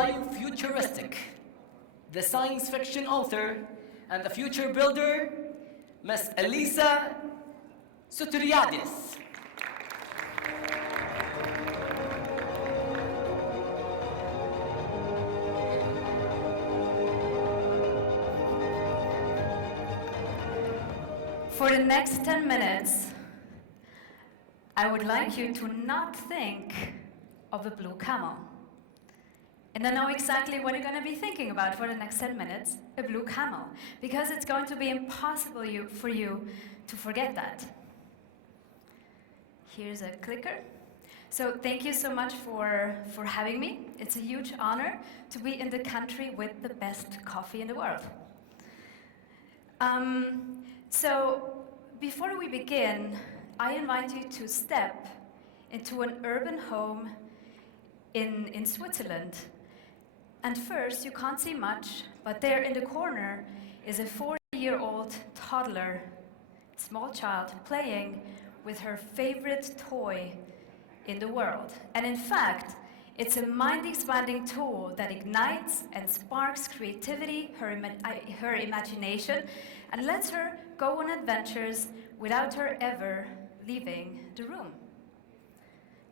by Futuristic, the science fiction author and the future builder, Miss Elsa Sotiriadis. For the next 10 minutes, I would like you to not think of a blue camel. And I know exactly what you're going to be thinking about for the next 10 minutes, a blue camel, because it's going to be impossible for you to forget that. Here's a clicker. So thank you so much for having me. It's a huge honor to be in the country with the best coffee in the world. So before we begin, I invite you to step into an urban home in Switzerland. And first, you can't see much, but there in the corner is a 40-year-old toddler, small child, playing with her favorite toy in the world. And in fact, it's a mind-expanding tool that ignites and sparks creativity, her imagination, and lets her go on adventures without her ever leaving the room.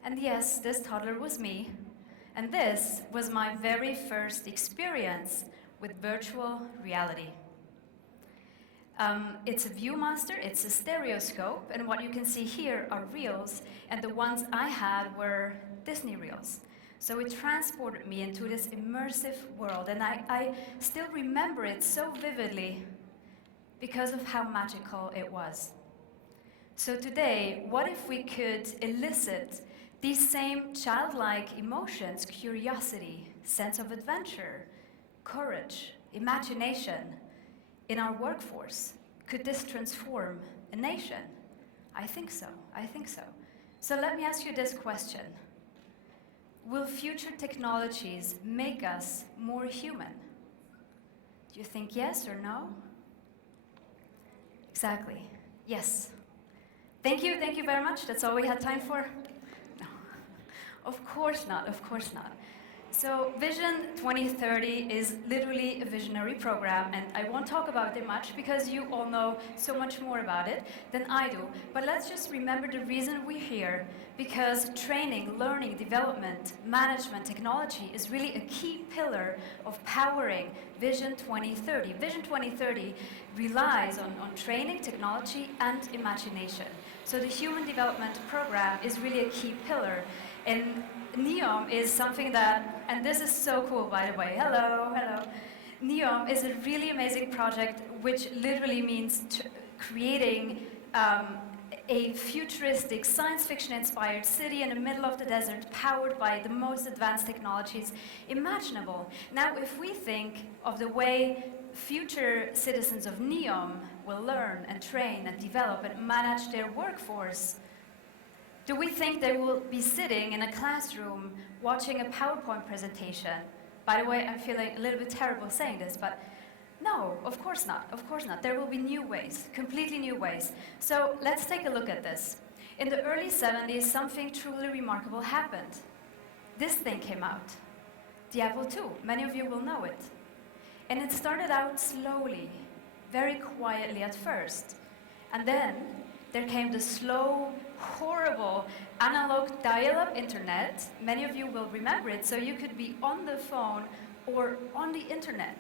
And yes, this toddler was me, and this was my very first experience with virtual reality. It's a Viewmaster, it's a stereoscope, and what you can see here are reels, and the ones I had were Disney reels. So it transported me into this immersive world, and I still remember it so vividly because of how magical it was. So today, what if we could elicit these same childlike emotions, curiosity, sense of adventure, courage, imagination, in our workforce? Could this transform a nation? I think so, I think so. So let me ask you this question. Will future technologies make us more human? Do you think yes or no? Exactly, yes. Thank you very much. That's all we had time for. No, of course not, of course not. So Vision 2030 is literally a visionary program, and I won't talk about it much because you all know so much more about it than I do. But let's just remember the reason we're here, because training, learning, development, management, technology is really a key pillar of powering Vision 2030. Vision 2030 relies on training, technology, and imagination. So the Human Development Program is really a key pillar. And NEOM is something that, and this is so cool, by the way. Hello, hello. NEOM is a really amazing project which literally means creating a futuristic, science fiction-inspired city in the middle of the desert powered by the most advanced technologies imaginable. Now, if we think of the way future citizens of NEOM will learn and train and develop and manage their workforce, do we think they will be sitting in a classroom watching a PowerPoint presentation? By the way, I'm feeling a little bit terrible saying this, but no, of course not, of course not. There will be new ways, completely new ways. So let's take a look at this. In the early 70s, something truly remarkable happened. This thing came out, the Apple II. Many of you will know it. And it started out slowly, very quietly at first. And then there came the slow, horrible analog dial-up internet. Many of you will remember it, so you could be on the phone or on the internet.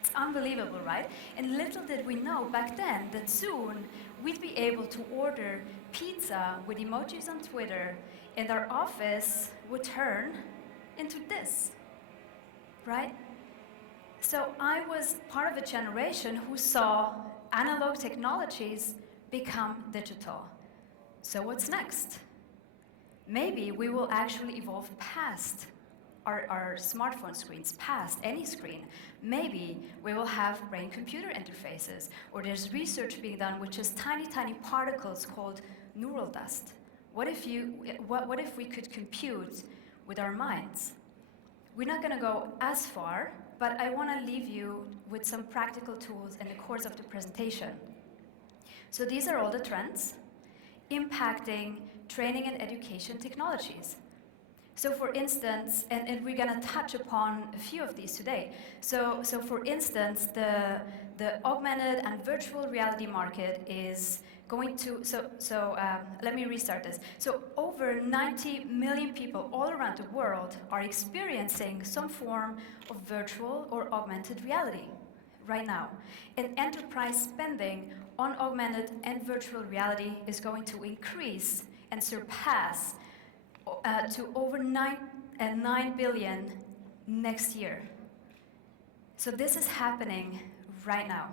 It's unbelievable, right? And little did we know back then that soon we'd be able to order pizza with emojis on Twitter, and our office would turn into this, right? So I was part of a generation who saw analog technologies become digital. So what's next? Maybe we will actually evolve past our smartphone screens, past any screen. Maybe we will have brain-computer interfaces, or there's research being done which is tiny, tiny particles called neural dust. What if we could compute with our minds? We're not going to go as far, but I want to leave you with some practical tools in the course of the presentation. So these are all the trends impacting training and education technologies. So for instance, and we're going to touch upon a few of these today. So for instance, the augmented and virtual reality market is going to, let me restart this. So over 90 million people all around the world are experiencing some form of virtual or augmented reality right now. And enterprise spending on augmented and virtual reality is going to increase and surpass to over 9 billion next year. So this is happening right now.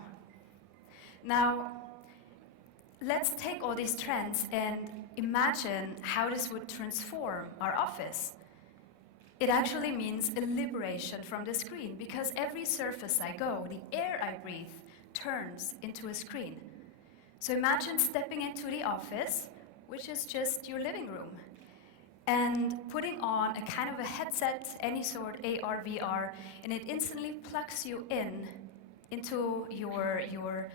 Now, let's take all these trends and imagine how this would transform our office. It actually means a liberation from the screen, because every surface I go, the air I breathe, turns into a screen. So imagine stepping into the office, which is just your living room, and putting on a kind of a headset, any sort, AR, VR, and it instantly plugs you into your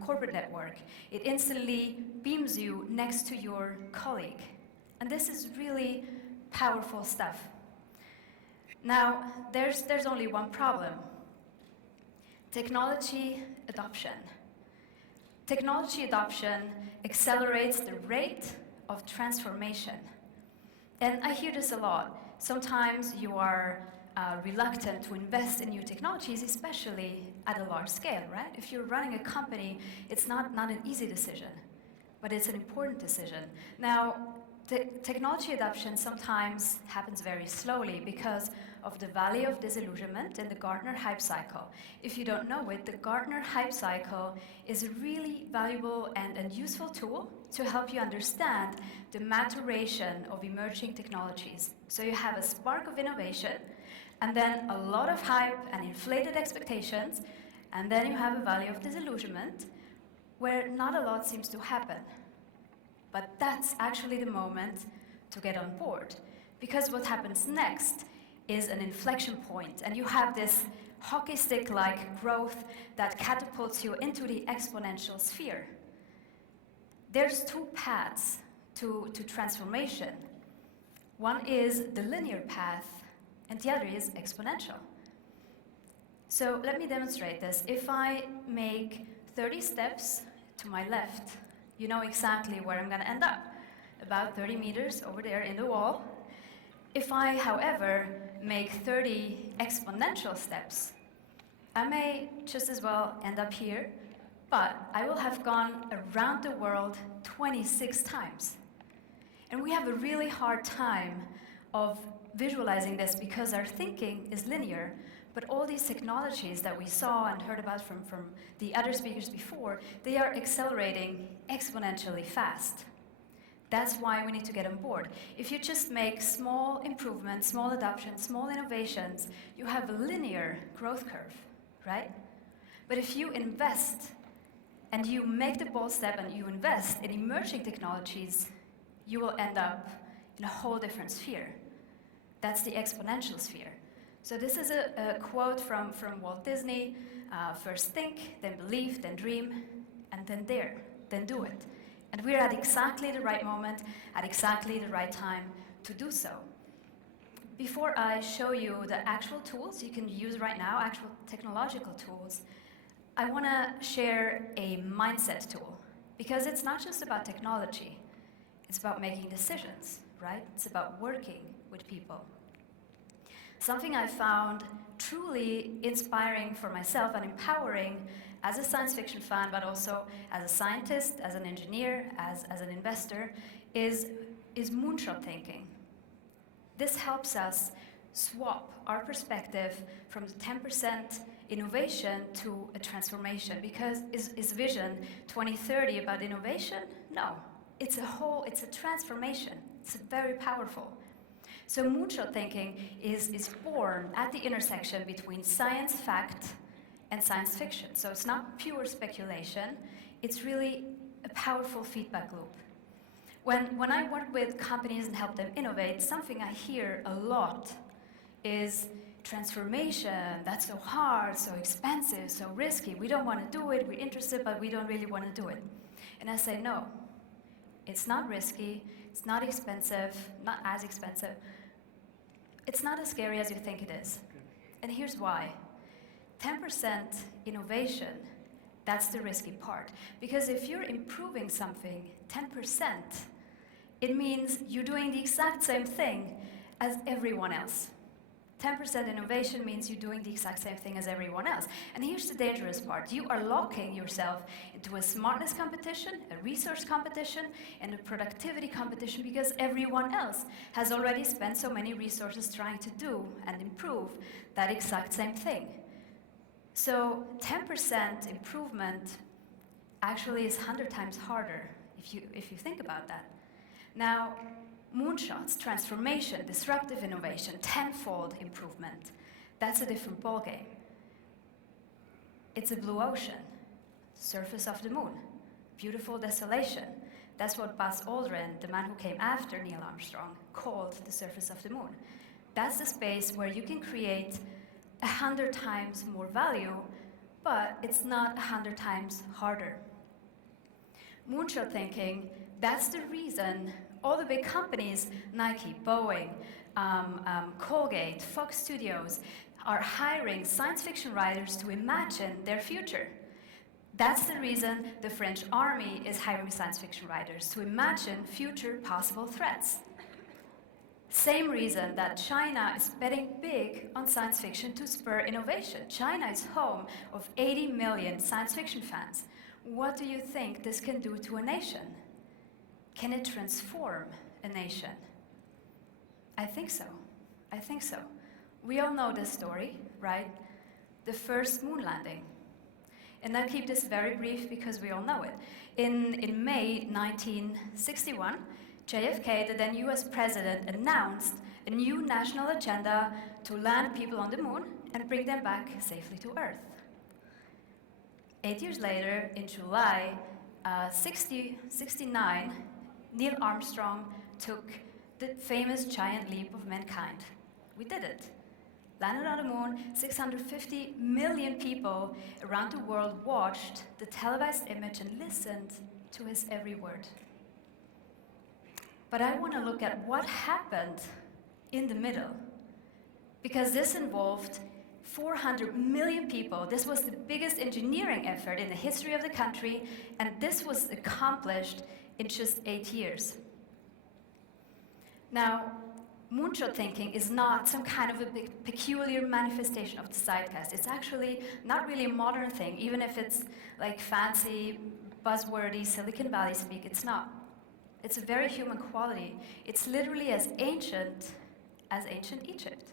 corporate network. It instantly beams you next to your colleague. And this is really powerful stuff. Now, there's only one problem: technology adoption. Technology adoption accelerates the rate of transformation. And I hear this a lot. Sometimes you are reluctant to invest in new technologies, especially at a large scale, right? If you're running a company, it's not an easy decision, but it's an important decision. Now, technology adoption sometimes happens very slowly because of the Valley of Disillusionment and the Gartner hype cycle. If you don't know it, the Gartner hype cycle is a really valuable and useful tool to help you understand the maturation of emerging technologies. So you have a spark of innovation, and then a lot of hype and inflated expectations, and then you have a Valley of Disillusionment where not a lot seems to happen. But that's actually the moment to get on board, because what happens next is an inflection point, and you have this hockey stick-like growth that catapults you into the exponential sphere. There's two paths to transformation. One is the linear path, and the other is exponential. So let me demonstrate this. If I make 30 steps to my left, you know exactly where I'm going to end up, about 30 meters over there in the wall. If I, however, make 30 exponential steps, I may just as well end up here, but I will have gone around the world 26 times. And we have a really hard time of visualizing this because our thinking is linear, but all these technologies that we saw and heard about from the other speakers before, they are accelerating exponentially fast. That's why we need to get on board. If you just make small improvements, small adoptions, small innovations, you have a linear growth curve, right? But if you invest and you make the bold step and you invest in emerging technologies, you will end up in a whole different sphere. That's the exponential sphere. So this is a quote from Walt Disney: first think, then believe, then dream, and then dare, then do it. And we're at exactly the right moment, at exactly the right time to do so. Before I show you the actual tools you can use right now, actual technological tools, I want to share a mindset tool, because it's not just about technology. It's about making decisions, right? It's about working with people. Something I found truly inspiring for myself and empowering as a science fiction fan, but also as a scientist, as an engineer, as an investor, is moonshot thinking. This helps us swap our perspective from the 10% innovation to a transformation. Because is Vision 2030 about innovation? No. It's a transformation. It's very powerful. So moonshot thinking is born at the intersection between science fact and science fiction. So it's not pure speculation, it's really a powerful feedback loop. When I work with companies and help them innovate, something I hear a lot is transformation, that's so hard, so expensive, so risky, we don't want to do it, we're interested, but we don't really want to do it. And I say, no, it's not risky, it's not expensive, not as expensive. It's not as scary as you think it is. And here's why. 10% innovation, that's the risky part. Because if you're improving something 10%, it means you're doing the exact same thing as everyone else. 10% innovation means you're doing the exact same thing as everyone else. And here's the dangerous part. You are locking yourself into a smartness competition, a resource competition, and a productivity competition because everyone else has already spent so many resources trying to do and improve that exact same thing. So 10% improvement actually is 100 times harder if you think about that. Now, moonshots, transformation, disruptive innovation, tenfold improvement. That's a different ballgame. It's a blue ocean, surface of the moon, beautiful desolation. That's what Buzz Aldrin, the man who came after Neil Armstrong, called the surface of the moon. That's the space where you can create 100 times more value, but it's not 100 times harder. Moonshot thinking, that's the reason all the big companies, Nike, Boeing, Colgate, Fox Studios, are hiring science fiction writers to imagine their future. That's the reason the French army is hiring science fiction writers to imagine future possible threats. Same reason that China is betting big on science fiction to spur innovation. China is home of 80 million science fiction fans. What do you think this can do to a nation? Can it transform a nation? I think so. I think so. We all know this story, right? The first moon landing. And I'll keep this very brief because we all know it. In May 1961, JFK, the then US president, announced a new national agenda to land people on the moon and bring them back safely to Earth. 8 years later, in July 69, Neil Armstrong took the famous giant leap of mankind. We did it. Landed on the moon, 650 million people around the world watched the televised image and listened to his every word. But I want to look at what happened in the middle, because this involved 400 million people. This was the biggest engineering effort in the history of the country, and this was accomplished in just 8 years. Now, moonshot thinking is not some kind of a peculiar manifestation of the zeitgeist. It's actually not really a modern thing, even if it's like fancy, buzzwordy Silicon Valley speak, it's not. It's a very human quality. It's literally as ancient Egypt,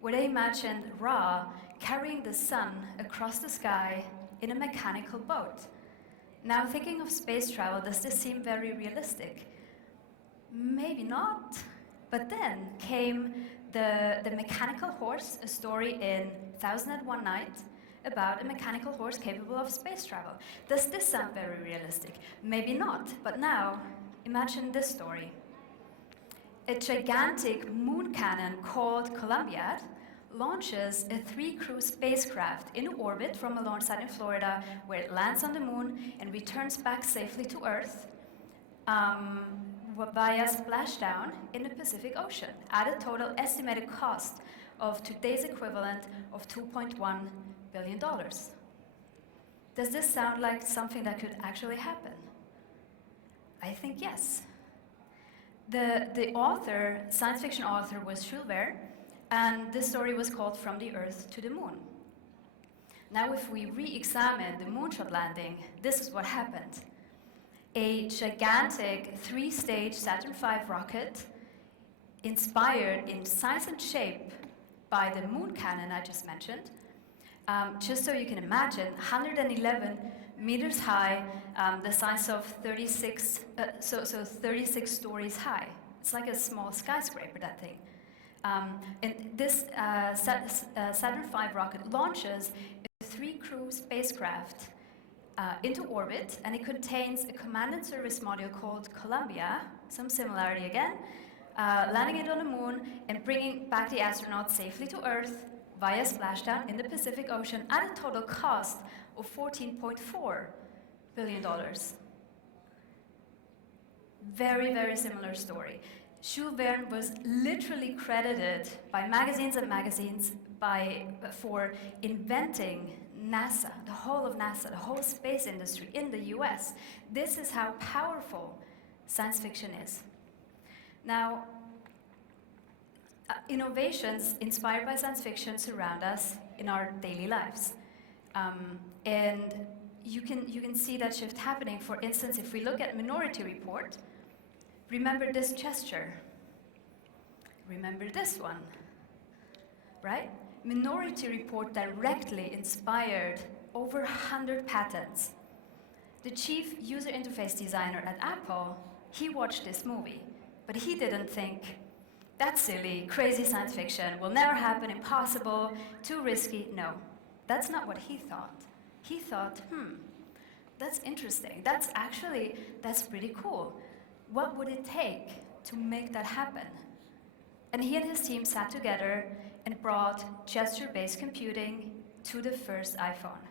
where they imagined Ra carrying the sun across the sky in a mechanical boat. Now, thinking of space travel, does this seem very realistic? Maybe not. But then came the mechanical horse, a story in 1001 Night about a mechanical horse capable of space travel. Does this sound very realistic? Maybe not. But now, imagine this story. A gigantic moon cannon called Columbiad launches a 3-crew spacecraft in orbit from a launch site in Florida, where it lands on the moon and returns back safely to Earth via splashdown in the Pacific Ocean at a total estimated cost of today's equivalent of $2.1 billion. Does this sound like something that could actually happen? I think yes. The author, science fiction author, was Jules Verne, and this story was called From the Earth to the Moon. Now, if we re-examine the moonshot landing, this is what happened. A gigantic 3-stage Saturn V rocket, inspired in size and shape by the moon cannon I just mentioned, just so you can imagine, 111 meters high, the size of 36 stories high. It's like a small skyscraper, that thing. And this Saturn V rocket launches a 3-crew spacecraft into orbit, and it contains a command and service module called Columbia, some similarity again, landing it on the moon and bringing back the astronauts safely to Earth via splashdown in the Pacific Ocean at a total cost of $14.4 billion. Very, very similar story. Jules Verne was literally credited by magazines and magazines for inventing NASA, the whole of NASA, the whole space industry in the US. This is how powerful science fiction is. Now, innovations inspired by science fiction surround us in our daily lives. And you can see that shift happening. For instance, if we look at Minority Report, remember this gesture. Remember this one, right? Minority Report directly inspired over 100 patents. The chief user interface designer at Apple, he watched this movie, but he didn't think, that's silly, crazy science fiction, will never happen, impossible, too risky. No, that's not what he thought. He thought, that's interesting. That's pretty cool. What would it take to make that happen? And he and his team sat together and brought gesture-based computing to the first iPhone.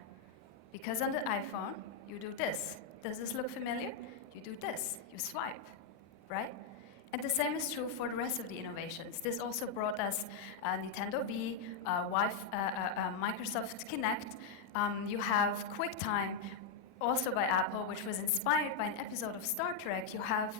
Because on the iPhone, you do this. Does this look familiar? You do this, you swipe, right? And the same is true for the rest of the innovations. This also brought us Nintendo Wii, Microsoft Kinect. You have QuickTime, also by Apple, which was inspired by an episode of Star Trek. You have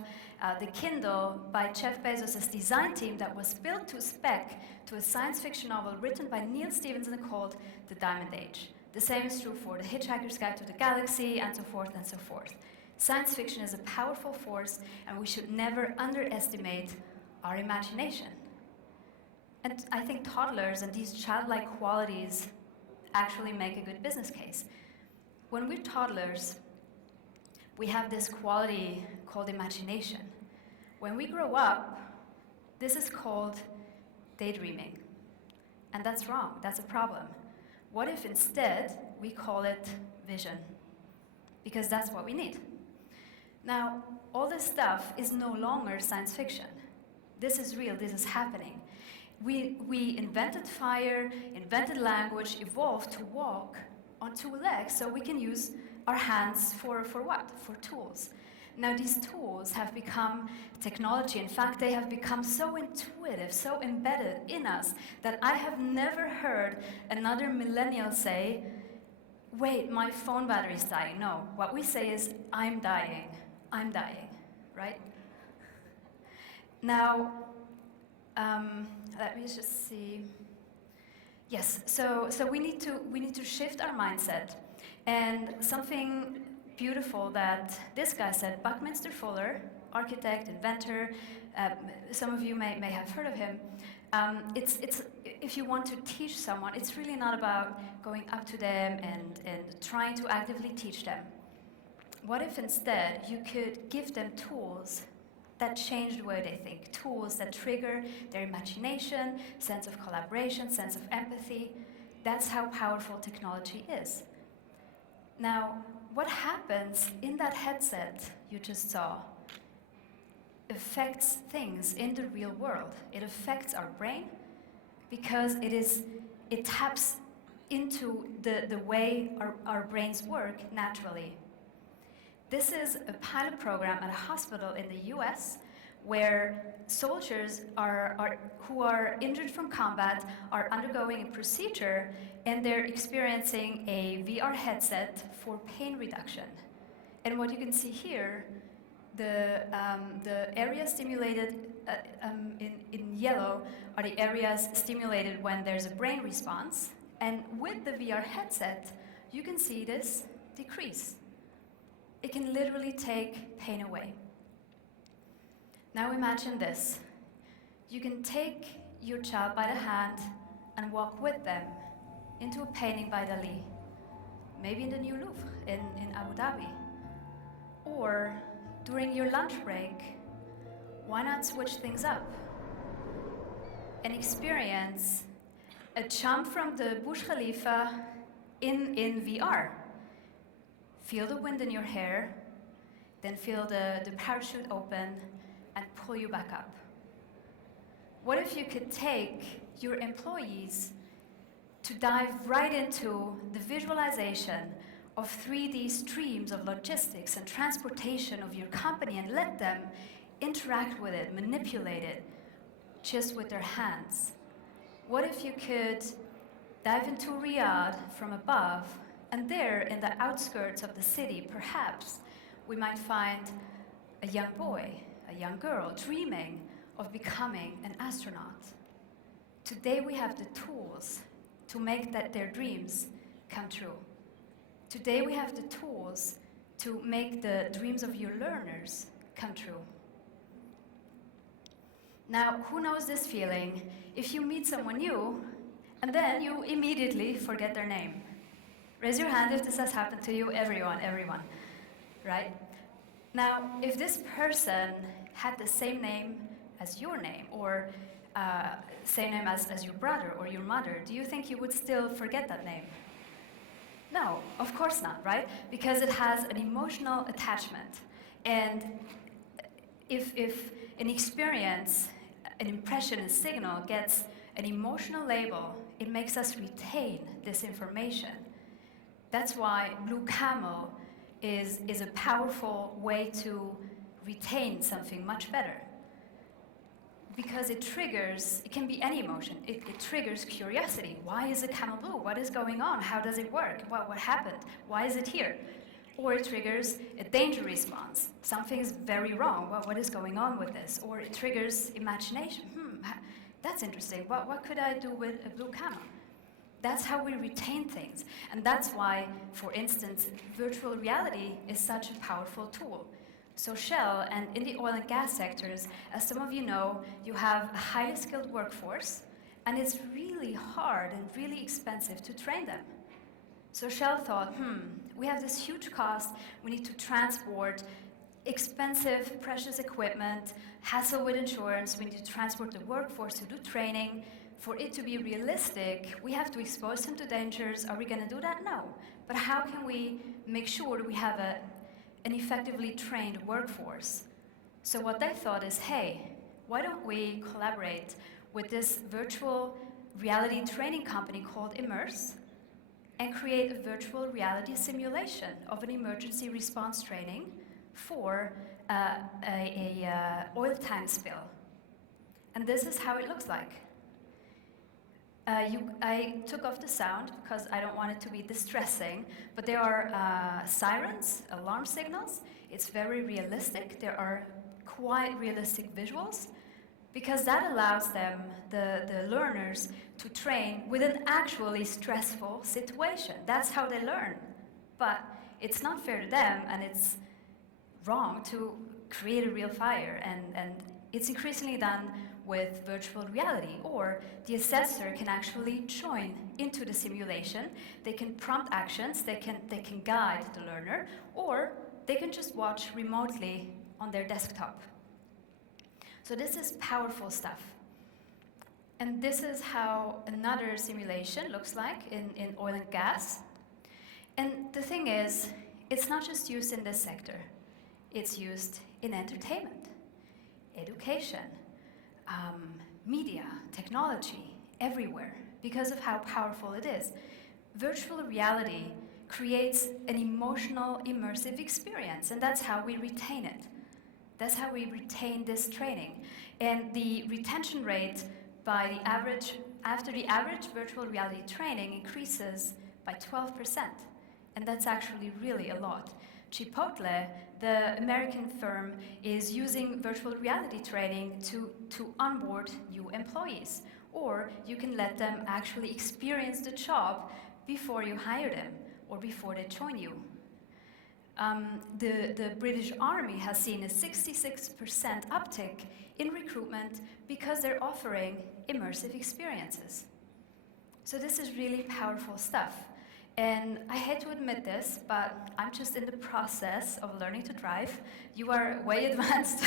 the Kindle by Jeff Bezos' design team that was built to spec to a science fiction novel written by Neil Stephenson called The Diamond Age. The same is true for The Hitchhiker's Guide to the Galaxy, and so forth and so forth. Science fiction is a powerful force, and we should never underestimate our imagination. And I think toddlers and these childlike qualities actually make a good business case. When we're toddlers, we have this quality called imagination. When we grow up, this is called daydreaming. And that's wrong, that's a problem. What if instead we call it vision? Because that's what we need. Now, all this stuff is no longer science fiction. This is real, this is happening. We invented fire, invented language, evolved to walk on two legs so we can use our hands for what? For tools. Now these tools have become technology. In fact, they have become so intuitive, so embedded in us that I have never heard another millennial say, wait, my phone battery is dying. No, what we say is, I'm dying, right? Now, let me just see. Yes, so we need to shift our mindset. And something beautiful that this guy said, Buckminster Fuller, architect, inventor, some of you may have heard of him. It's if you want to teach someone, it's really not about going up to them and trying to actively teach them. What if instead you could give them tools that change the way they think, tools that trigger their imagination, sense of collaboration, sense of empathy? That's how powerful technology is. Now, what happens in that headset you just saw affects things in the real world. It affects our brain because it taps into the way our brains work naturally. This is a pilot program at a hospital in the US where soldiers who are injured from combat are undergoing a procedure and they're experiencing a VR headset for pain reduction. And what you can see here, the areas stimulated in yellow are the areas stimulated when there's a brain response. And with the VR headset, you can see this decrease. It can literally take pain away. Now imagine this. You can take your child by the hand and walk with them into a painting by Dali, maybe in the new Louvre in Abu Dhabi. Or during your lunch break, why not switch things up and experience a jump from the Burj Khalifa in VR? Feel the wind in your hair, then feel the parachute open and pull you back up. What if you could take your employees to dive right into the visualization of 3D streams of logistics and transportation of your company and let them interact with it, manipulate it, just with their hands? What if you could dive into Riyadh from above, and there in the outskirts of the city, perhaps, we might find a young boy, a young girl dreaming of becoming an astronaut. Today we have the tools to make their dreams come true. Today we have the tools to make the dreams of your learners come true. Now, who knows this feeling if you meet someone new and then you immediately forget their name? Raise your hand if this has happened to you. Everyone, right? Now, if this person had the same name as your name, or same name as your brother or your mother, do you think you would still forget that name? No, of course not, right? Because it has an emotional attachment. And if an experience, an impression, a signal gets an emotional label, it makes us retain this information. That's why blue camel is a powerful way to retain something much better. Because it can be any emotion. It triggers curiosity. Why is the camel blue? What is going on? How does it work? What happened? Why is it here? Or it triggers a danger response. Something is very wrong. What is going on with this? Or it triggers imagination. That's interesting. What could I do with a blue camel? That's how we retain things. And that's why, for instance, virtual reality is such a powerful tool. So Shell and in the oil and gas sectors, as some of you know, you have a highly skilled workforce, and it's really hard and really expensive to train them. So Shell thought, we have this huge cost, we need to transport expensive, precious equipment, hassle with insurance, we need to transport the workforce to do training. For it to be realistic, we have to expose them to dangers. Are we going to do that? No. But how can we make sure we have an effectively trained workforce? So what they thought is, hey, why don't we collaborate with this virtual reality training company called Immerse and create a virtual reality simulation of an emergency response training for a oil tank spill. And this is how it looks like. I took off the sound because I don't want it to be distressing, but there are sirens, alarm signals. It's very realistic. There are quite realistic visuals because that allows them, the learners, to train with an actually stressful situation. That's how they learn. But it's not fair to them, and it's wrong to create a real fire, and it's increasingly done with virtual reality, or the assessor can actually join into the simulation. They can prompt actions, they can guide the learner, or they can just watch remotely on their desktop. So this is powerful stuff. And this is how another simulation looks like in oil and gas. And the thing is, it's not just used in this sector. It's used in entertainment, education, media, technology, everywhere, because of how powerful it is. Virtual reality creates an emotional, immersive experience, and that's how we retain it. That's how we retain this training. And the retention rate after the average virtual reality training increases by 12%. And that's actually really a lot. Chipotle, the American firm, is using virtual reality training to onboard new employees. Or you can let them actually experience the job before you hire them or before they join you. The British Army has seen a 66% uptick in recruitment because they're offering immersive experiences. So this is really powerful stuff. And I hate to admit this, but I'm just in the process of learning to drive. You are way advanced.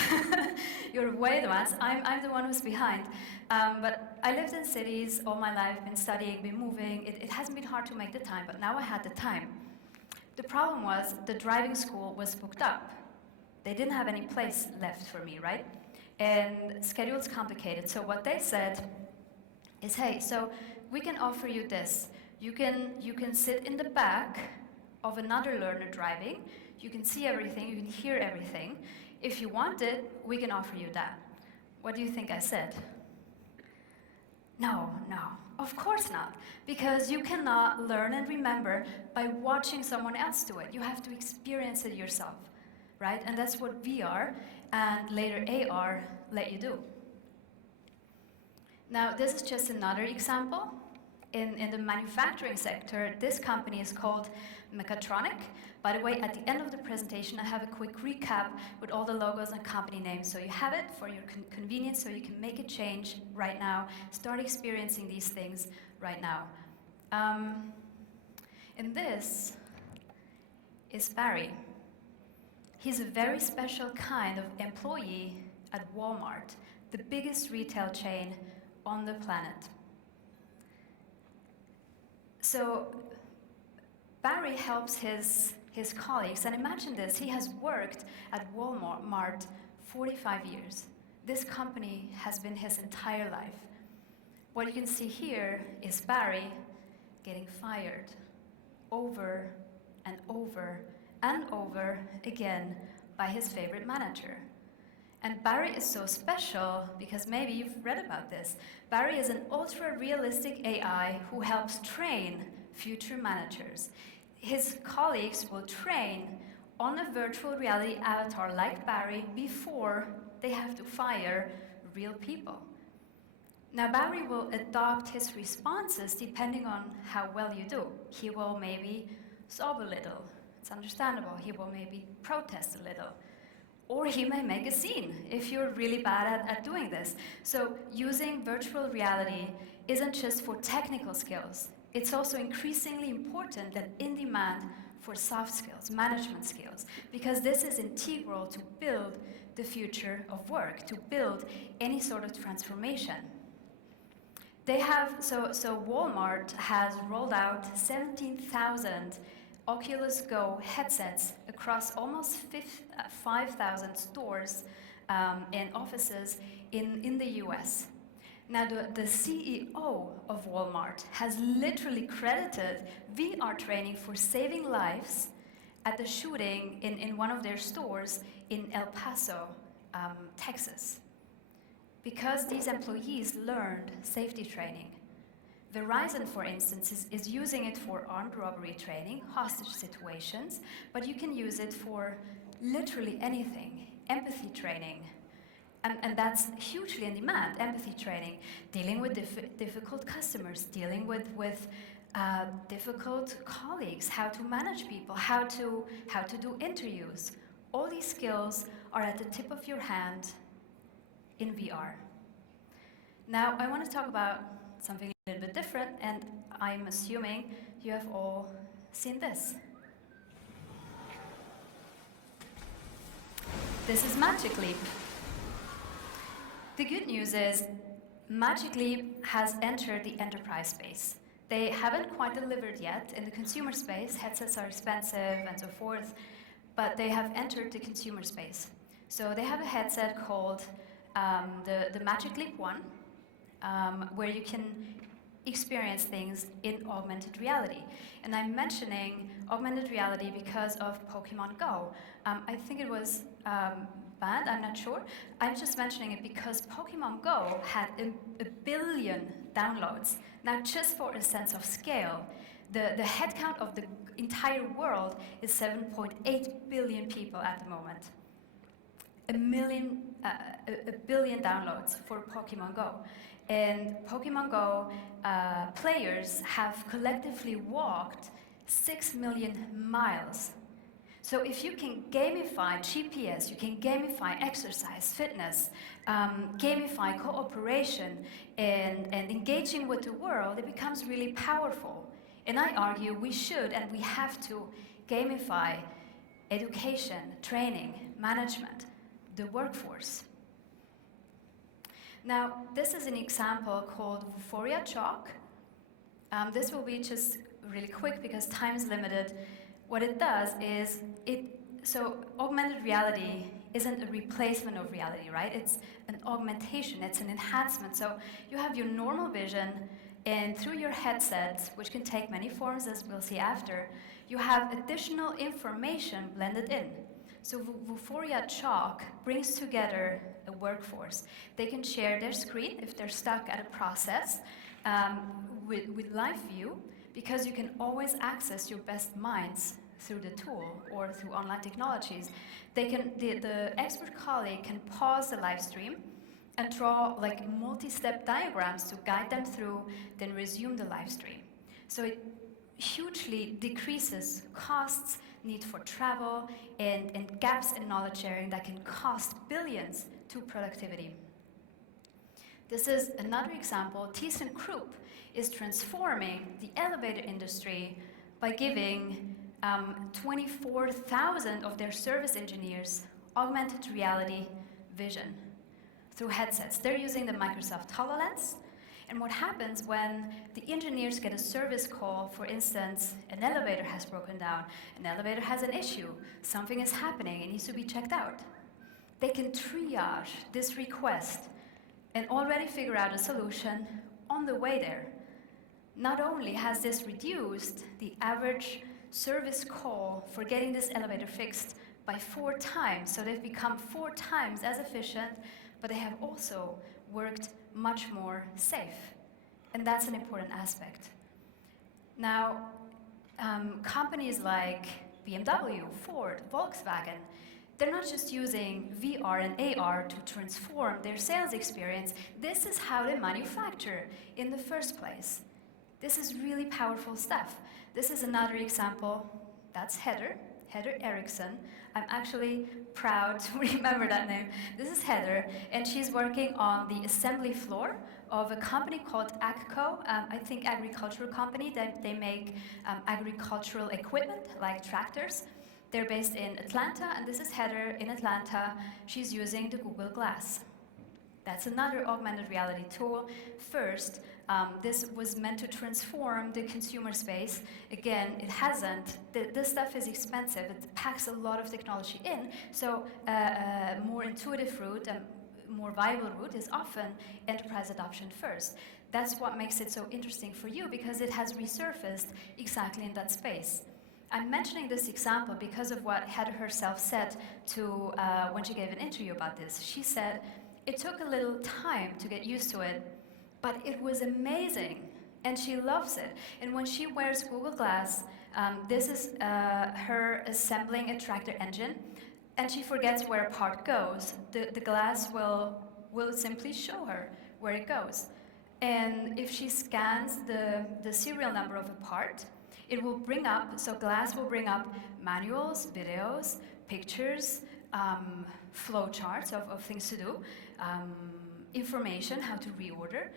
You're way advanced. I'm the one who's behind. But I lived in cities all my life, been studying, been moving. It hasn't been hard to make the time, but now I had the time. The problem was the driving school was booked up. They didn't have any place left for me, right? And schedule's complicated. So what they said is, hey, so we can offer you this. You can sit in the back of another learner driving. You can see everything, you can hear everything. If you want it, we can offer you that. What do you think I said? No, of course not. Because you cannot learn and remember by watching someone else do it. You have to experience it yourself, right? And that's what VR and later AR let you do. Now, this is just another example. In the manufacturing sector, this company is called Mechatronic. By the way, at the end of the presentation, I have a quick recap with all the logos and company names. So you have it for your convenience, so you can make a change right now, start experiencing these things right now. And this is Barry. He's a very special kind of employee at Walmart, the biggest retail chain on the planet. So Barry helps his colleagues, and imagine this, he has worked at Walmart 45 years. This company has been his entire life. What you can see here is Barry getting fired over and over and over again by his favorite manager. And Barry is so special because maybe you've read about this. Barry is an ultra-realistic AI who helps train future managers. His colleagues will train on a virtual reality avatar like Barry before they have to fire real people. Now, Barry will adopt his responses depending on how well you do. He will maybe sob a little. It's understandable. He will maybe protest a little. Or he may make a scene if you're really bad at doing this. So using virtual reality isn't just for technical skills. It's also increasingly important and in demand for soft skills, management skills, because this is integral to build the future of work, to build any sort of transformation. They have, so Walmart has rolled out 17,000 Oculus Go headsets across almost 5,000 stores and offices in the US. Now, the CEO of Walmart has literally credited VR training for saving lives at the shooting in one of their stores in El Paso, Texas. Because these employees learned safety training. Verizon, for instance, is using it for armed robbery training, hostage situations, but you can use it for literally anything, empathy training. And that's hugely in demand, empathy training, dealing with difficult customers, dealing with difficult colleagues, how to manage people, how to do interviews. All these skills are at the tip of your hand in VR. Now, I want to talk about something a little bit different, and I'm assuming you have all seen this. This is Magic Leap. The good news is Magic Leap has entered the enterprise space. They haven't quite delivered yet in the consumer space. Headsets are expensive and so forth, but they have entered the consumer space. So they have a headset called the Magic Leap 1, where you can experience things in augmented reality. And I'm mentioning augmented reality because of Pokemon Go. I think it was banned, I'm not sure. I'm just mentioning it because Pokemon Go had a billion downloads. Now, just for a sense of scale, the head count of the entire world is 7.8 billion people at the moment. A billion downloads for Pokemon Go. And Pokemon Go players have collectively walked 6 million miles. So if you can gamify GPS, you can gamify exercise, fitness, gamify cooperation, and engaging with the world, it becomes really powerful. And I argue we should and we have to gamify education, training, management, the workforce. Now, this is an example called Euphoria Chalk. This will be just really quick because time is limited. What it does is, so augmented reality isn't a replacement of reality, right? It's an augmentation, it's an enhancement. So you have your normal vision, and through your headset, which can take many forms as we'll see after, you have additional information blended in. So Vuforia Chalk brings together a workforce. They can share their screen if they're stuck at a process with live view, because you can always access your best minds through the tool or through online technologies. The expert colleague can pause the live stream and draw like multi-step diagrams to guide them through, then resume the live stream. So it hugely decreases costs, need for travel, and gaps in knowledge sharing that can cost billions to productivity. This is another example. ThyssenKrupp is transforming the elevator industry by giving 24,000 of their service engineers augmented reality vision through headsets. They're using the Microsoft HoloLens. And what happens when the engineers get a service call, for instance, an elevator has broken down, an elevator has an issue, something is happening, it needs to be checked out. They can triage this request and already figure out a solution on the way there. Not only has this reduced the average service call for getting this elevator fixed by 4 times, so they've become 4 times as efficient, but they have also worked much more safe. And that's an important aspect. Now, companies like BMW, Ford, Volkswagen, they're not just using VR and AR to transform their sales experience. This is how they manufacture in the first place. This is really powerful stuff. This is another example. That's Heather Eriksson. I'm actually proud to remember that name. This is Heather, and she's working on the assembly floor of a company called AGCO, I think agricultural company. They make agricultural equipment like tractors. They're based in Atlanta, and this is Heather in Atlanta. She's using the Google Glass. That's another augmented reality tool. First, this was meant to transform the consumer space. Again, it hasn't. This stuff is expensive. It packs a lot of technology in. So a more intuitive route, a more viable route is often enterprise adoption first. That's what makes it so interesting for you, because it has resurfaced exactly in that space. I'm mentioning this example because of what Heather herself said to when she gave an interview about this. She said, it took a little time to get used to it, but it was amazing, and she loves it. And when she wears Google Glass, this is her assembling a tractor engine, and she forgets where a part goes. The glass will simply show her where it goes. And if she scans the serial number of a part, it will bring up, so Glass will bring up manuals, videos, pictures, flow charts of things to do, information, how to reorder,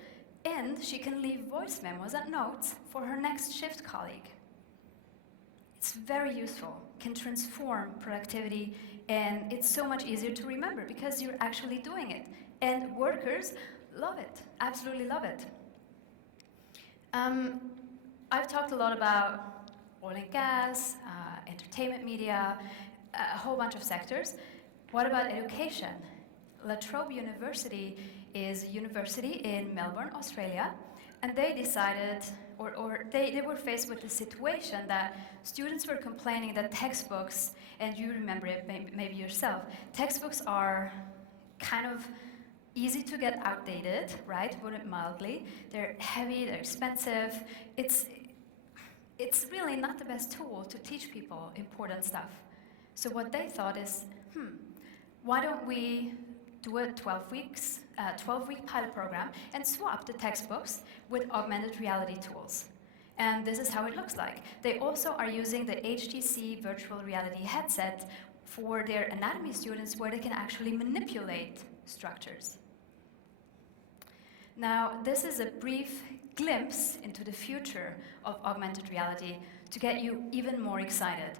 and she can leave voice memos and notes for her next shift colleague. It's very useful, can transform productivity, and it's so much easier to remember because you're actually doing it. And workers love it, absolutely love it. I've talked a lot about oil and gas, entertainment media, a whole bunch of sectors. What about education? La Trobe University is a university in Melbourne, Australia, and they decided, or they were faced with the situation that students were complaining that textbooks, and you remember it maybe yourself, textbooks are kind of easy to get outdated, right? To put it mildly. They're heavy, they're expensive. It's really not the best tool to teach people important stuff. So what they thought is, why don't we do a 12-week pilot program and swap the textbooks with augmented reality tools. And this is how it looks like. They also are using the HTC virtual reality headset for their anatomy students, where they can actually manipulate structures. Now, this is a brief glimpse into the future of augmented reality to get you even more excited.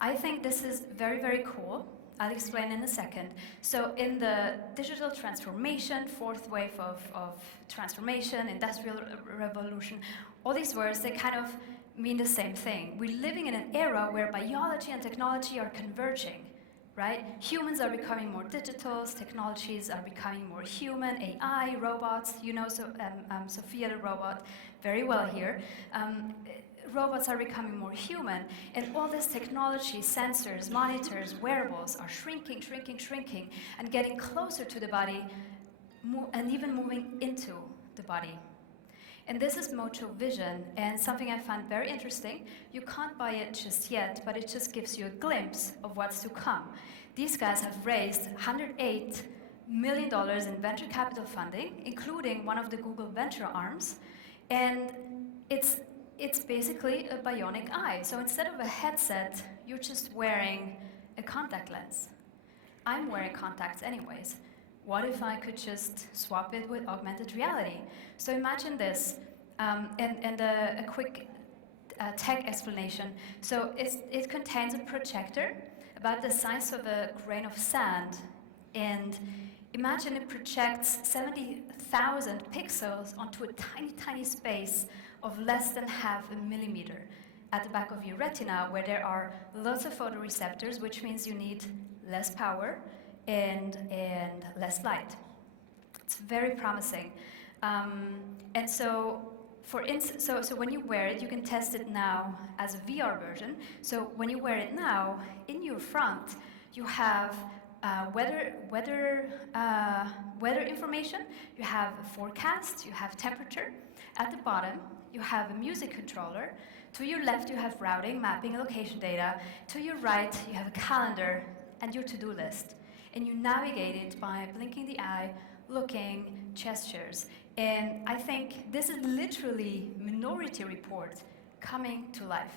I think this is very, very cool. I'll explain in a second. So in the digital transformation, fourth wave of transformation, industrial revolution, all these words, they kind of mean the same thing. We're living in an era where biology and technology are converging, right? Humans are becoming more digital, technologies are becoming more human, AI, robots, you know, Sophia the robot very well here. robots are becoming more human, and all this technology, sensors, monitors, wearables are shrinking, shrinking, shrinking, and getting closer to the body, and even moving into the body. And this is Mocho Vision, and something I found very interesting. You can't buy it just yet, but it just gives you a glimpse of what's to come. These guys have raised $108 million in venture capital funding, including one of the Google venture arms, and it's basically a bionic eye. So instead of a headset, you're just wearing a contact lens. I'm wearing contacts anyways. What if I could just swap it with augmented reality? So imagine this, and a quick tech explanation. So it contains a projector about the size of a grain of sand, and imagine it projects 70,000 pixels onto a tiny, tiny space of less than half a millimeter at the back of your retina, where there are lots of photoreceptors, which means you need less power and less light. It's very promising. And so, so when you wear it, you can test it now as a VR version. So when you wear it now, in your front, you have weather information, you have a forecast, you have temperature. At the bottom, you have a music controller. To your left, you have routing, mapping, location data. To your right, you have a calendar and your to-do list. And you navigate it by blinking the eye, looking, gestures. And I think this is literally Minority Report coming to life.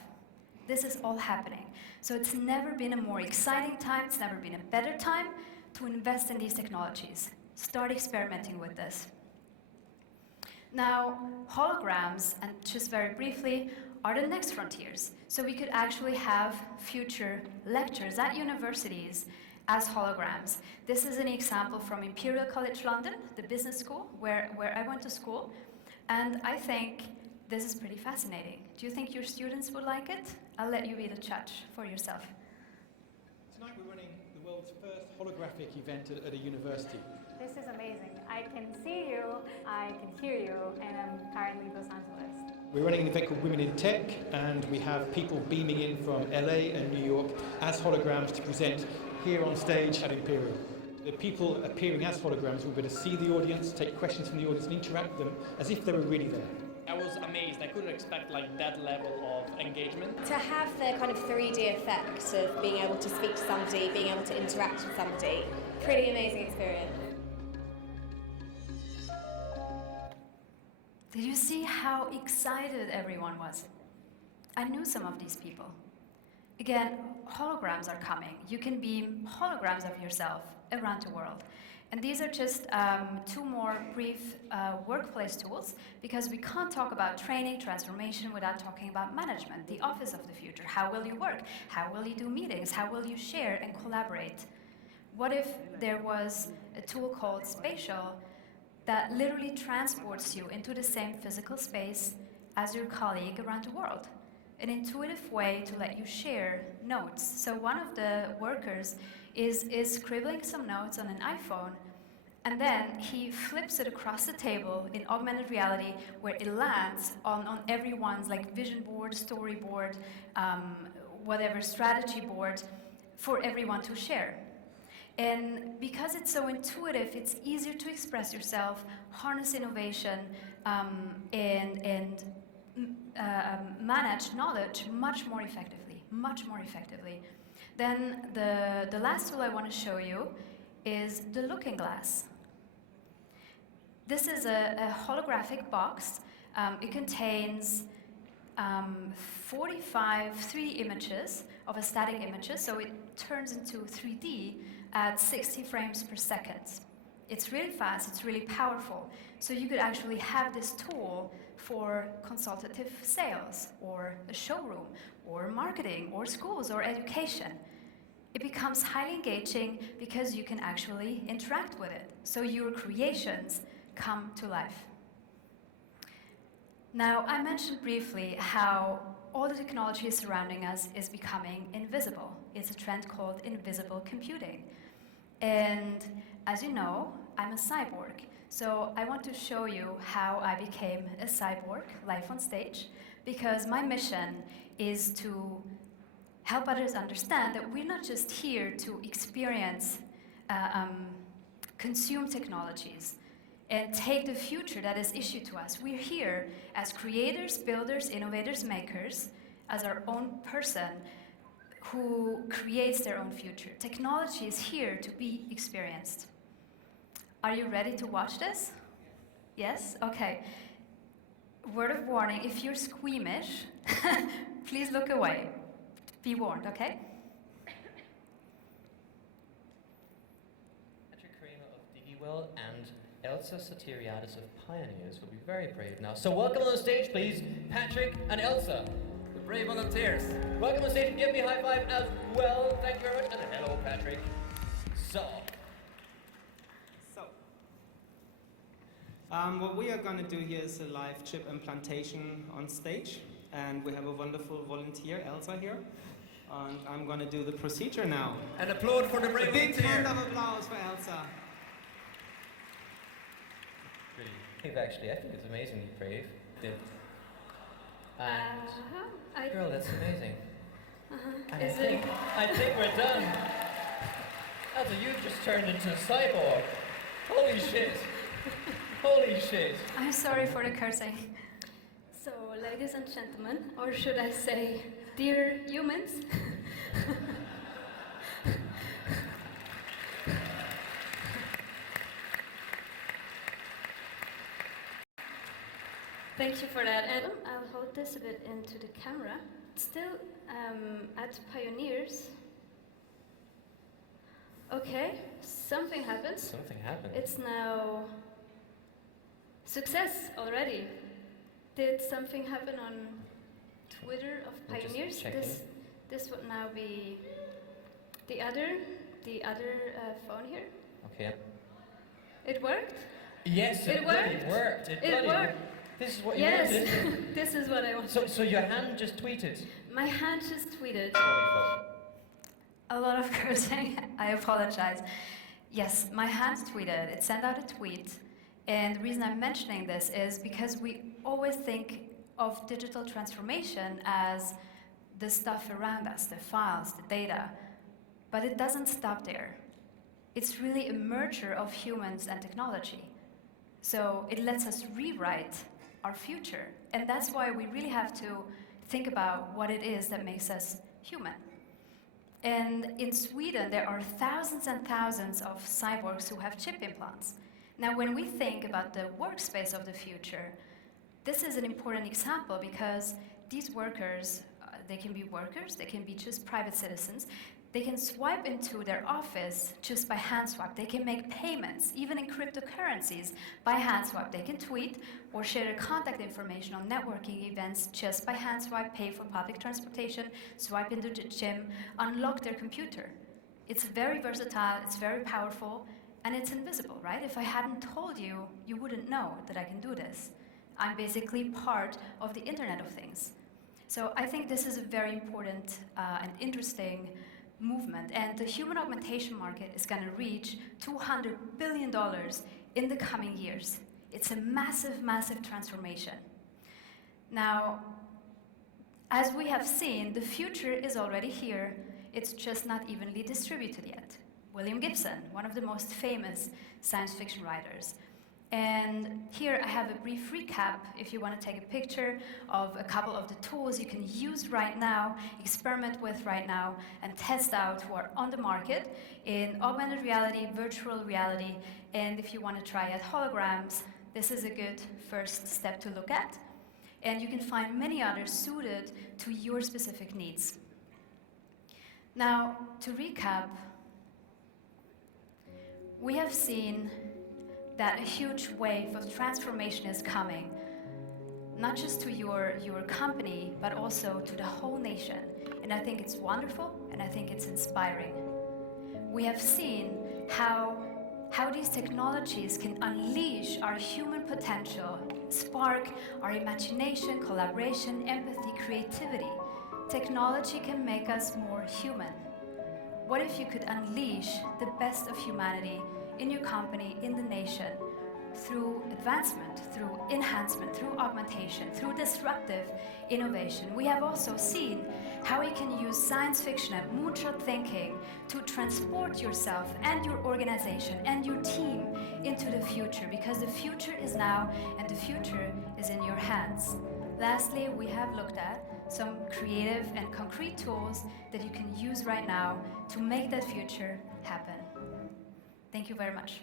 This is all happening. So it's never been a more exciting time, it's never been a better time to invest in these technologies. Start experimenting with this. Now, holograms, and just very briefly, are the next frontiers. So we could actually have future lectures at universities as holograms. This is an example from Imperial College London, the business school, where I went to school. And I think this is pretty fascinating. Do you think your students would like it? I'll let you be the judge for yourself. Tonight we're running the world's first holographic event at a university. This is amazing. I can see you, I can hear you, and I'm currently in Los Angeles. We're running an event called Women in Tech, and we have people beaming in from LA and New York as holograms to present here on stage at Imperial. The people appearing as holograms will be able to see the audience, take questions from the audience and interact with them as if they were really there. I was amazed. I couldn't expect like that level of engagement. To have the kind of 3D effect of being able to speak to somebody, being able to interact with somebody, pretty amazing experience. Did you see how excited everyone was? I knew some of these people. Again, holograms are coming. You can beam holograms of yourself around the world. And these are just two more brief workplace tools, because we can't talk about training, transformation without talking about management, the office of the future. How will you work? How will you do meetings? How will you share and collaborate? What if there was a tool called Spatial that literally transports you into the same physical space as your colleague around the world? An intuitive way to let you share notes. So one of the workers is scribbling some notes on an iPhone, and then he flips it across the table in augmented reality, where it lands on everyone's like vision board, storyboard, whatever strategy board, for everyone to share. And because it's so intuitive, it's easier to express yourself, harness innovation, and manage knowledge much more effectively. Then the last tool I want to show you is the Looking Glass. This is a holographic box. It contains 45 3D images of a static images, so it turns into 3D at 60 frames per second. It's really fast, it's really powerful. So you could actually have this tool for consultative sales, or a showroom, or marketing, or schools, or education. It becomes highly engaging because you can actually interact with it. So your creations come to life. Now, I mentioned briefly how all the technology surrounding us is becoming invisible. It's a trend called invisible computing. And as you know, I'm a cyborg. So I want to show you how I became a cyborg live on stage because my mission is to help others understand that we're not just here to experience, consume technologies and take the future that is issued to us. We're here as creators, builders, innovators, makers, as our own person who creates their own future. Technology is here to be experienced. Are you ready to watch this? Yes? Okay. Word of warning, if you're squeamish, please look away. Be warned, okay? Patrick Kramer of Diggy and Elsa Sotiriadis of Pioneers will be very brave now. So welcome on the stage, please, Patrick and Elsa, the brave volunteers. Welcome on stage and give me a high five as well. Thank you very much. And hello, Patrick. What we are going to do here is a live chip implantation on stage, and we have a wonderful volunteer, Elsa, here. And I'm going to do the procedure now. And applaud for the brave A big volunteer. hand of applause for Elsa. Brave, actually, I think it's amazingly brave. And girl, that's amazing. And I think we're done. Elsa, you've just turned into a cyborg. Holy shit. Holy shit. I'm sorry for the cursing. So, ladies and gentlemen, or should I say, dear humans, thank you for that. And I'll hold this a bit into the camera. Still at Pioneers. Okay, something happened. Something happened. It's now success already. Did something happen on Twitter of I'm just Pioneers? checking. This would now be the other phone here. Okay. It worked? Yes, it bloody worked. It bloody worked. This is what you Yes, wanted, isn't it? this is what I wanted. So your hand just tweeted. My hand just tweeted. Holy fuck. A lot of cursing, I apologize. Yes, my hand tweeted, it sent out a tweet, and the reason I'm mentioning this is because we always think of digital transformation as the stuff around us, the files, the data, but it doesn't stop there. It's really a merger of humans and technology. So it lets us rewrite our future, and that's why we really have to think about what it is that makes us human. And in Sweden, there are thousands and thousands of cyborgs who have chip implants. Now, when we think about the workspace of the future, this is an important example because these workers, they can be workers, they can be just private citizens, they can swipe into their office just by hand swipe. They can make payments, even in cryptocurrencies, by hand swipe. They can tweet or share their contact information on networking events just by hand swipe, pay for public transportation, swipe into the gym, unlock their computer. It's very versatile, it's very powerful, and it's invisible, right? If I hadn't told you, you wouldn't know that I can do this. I'm basically part of the Internet of Things. So I think this is a very important and interesting movement, and the human augmentation market is going to reach $200 billion in the coming years. It's a massive, massive transformation. Now, as we have seen, the future is already here. It's just not evenly distributed yet. William Gibson, one of the most famous science fiction writers. And here I have a brief recap if you want to take a picture of a couple of the tools you can use right now, experiment with right now, and test out who are on the market in augmented reality, virtual reality, and if you want to try out holograms, this is a good first step to look at. And you can find many others suited to your specific needs. Now, to recap, we have seen that a huge wave of transformation is coming, not just to your company, but also to the whole nation. And I think it's wonderful, and I think it's inspiring. We have seen how these technologies can unleash our human potential, spark our imagination, collaboration, empathy, creativity. Technology can make us more human. What if you could unleash the best of humanity in your company, in the nation, through advancement, through enhancement, through augmentation, through disruptive innovation, we have also seen how you can use science fiction and moonshot thinking to transport yourself and your organization and your team into the future, because the future is now and the future is in your hands. Lastly, we have looked at some creative and concrete tools that you can use right now to make that future happen. Thank you very much.